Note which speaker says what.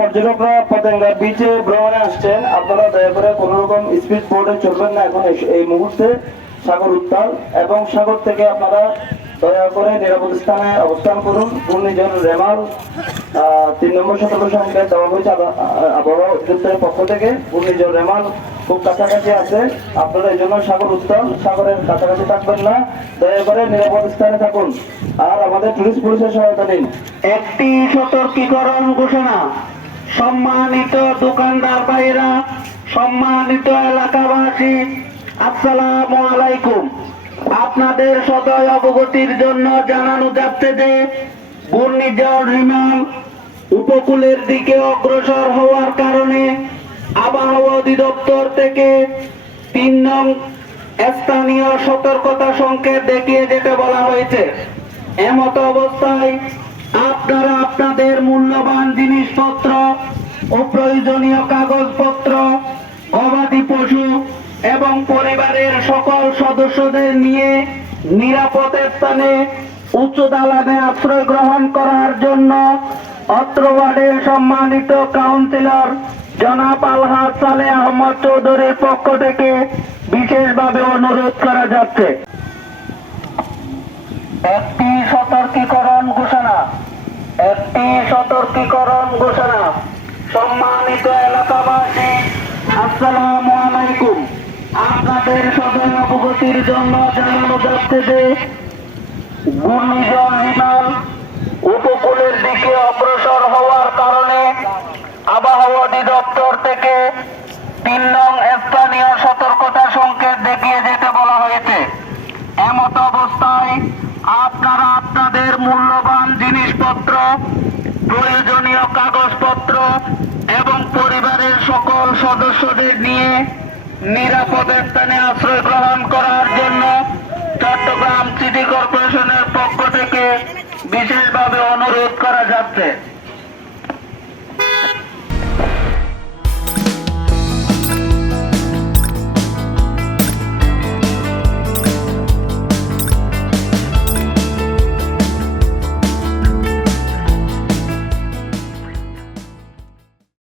Speaker 1: পর্যটকরা পতেঙ্গা বিচে ভ্রমণে আসছেন। আপনারা দয়া করে কোনো রকম স্পিড বোর্ডে চলবেন না এখন এই- মুহূর্তে। সাগর উত্তাল এবং সাগর থেকে আপনারা দয়া করে নিরাপদ স্থানে অবস্থান করুন। ঘূর্ণিঝড় রেমাল তিন নম্বর সতর্ক সংকেত দেওয়া হয়েছে আবহাওয়া অধিদপ্তরের পক্ষ থেকে। ঘূর্ণিঝড় রেমাল খুব কাছাকাছি আছে। আপনারা এই জন্য সাগর উত্তাল, সাগরের কাছাকাছি থাকবেন না। দয়া করে নিরাপদ স্থানে থাকুন। আর আমাদের টুরিস্ট পুলিশের সহায়তা নিন।
Speaker 2: একটি সতর্কীকরণ ঘোষণা। সম্মানিত দোকানদার ভাইরা সম্মানিত এলাকাবাসী, আসসালামু আলাইকুম। আপনাদের সদয় অবগতির জন্য জানানো যাচ্ছে যে, ঘূর্ণিঝড় রিমাল উপকূলের দিকে অগ্রসর হওয়ার কারণে আবহাওয়া অধিদপ্তর থেকে তিন নং স্থানীয় সতর্কতা সংকেত দেখিয়ে যেতে বলা হয়েছে। এমত অবস্থায় আপনারা আপনাদের মূল্যবান জিনিসপত্র ও প্রয়োজনীয় কাগজপত্র, গবাদি পশু এবং পরিবারের সকল সদস্যদের নিয়ে নিরাপদ স্থানে উচ্চ দালানে আশ্রয় গ্রহণ করার জন্য অত্র ওয়ার্ডের সম্মানিত কাউন্সিলর জনাব আলহাজ সালে আহমদ চৌধুরীর পক্ষ থেকে বিশেষভাবে অনুরোধ করা যাচ্ছে। একটি সতর্কীকরণ ঘোষণা। একটি সতর্কীকরণ ঘোষণা। সম্মানিত এলাকাবাসী, আসসালামু আলাইকুম। আপনাদের সদয় অবগতির জন্য জানানো যাচ্ছে যে, ঘূর্ণিঝড় উপকূলের দিকে অগ্রসর হওয়ার কারণে আবহাওয়া অধিদপ্তর থেকে তিন নং স্থানীয় সতর্কতা সংকেত দেখিয়ে যেতে বলা হয়েছে। এমত অবস্থায় আপনারা আপনাদের মূল্যবান জিনিসপত্র, প্রয়োজনীয় কাগজপত্র এবং পরিবারের সকল সদস্যদের নিয়ে নিরাপদ স্থানে আশ্রয় গ্রহণ করার জন্য চট্টগ্রাম সিটি কর্পোরেশনের পক্ষ থেকে বিশেষভাবে অনুরোধ করা যাচ্ছে।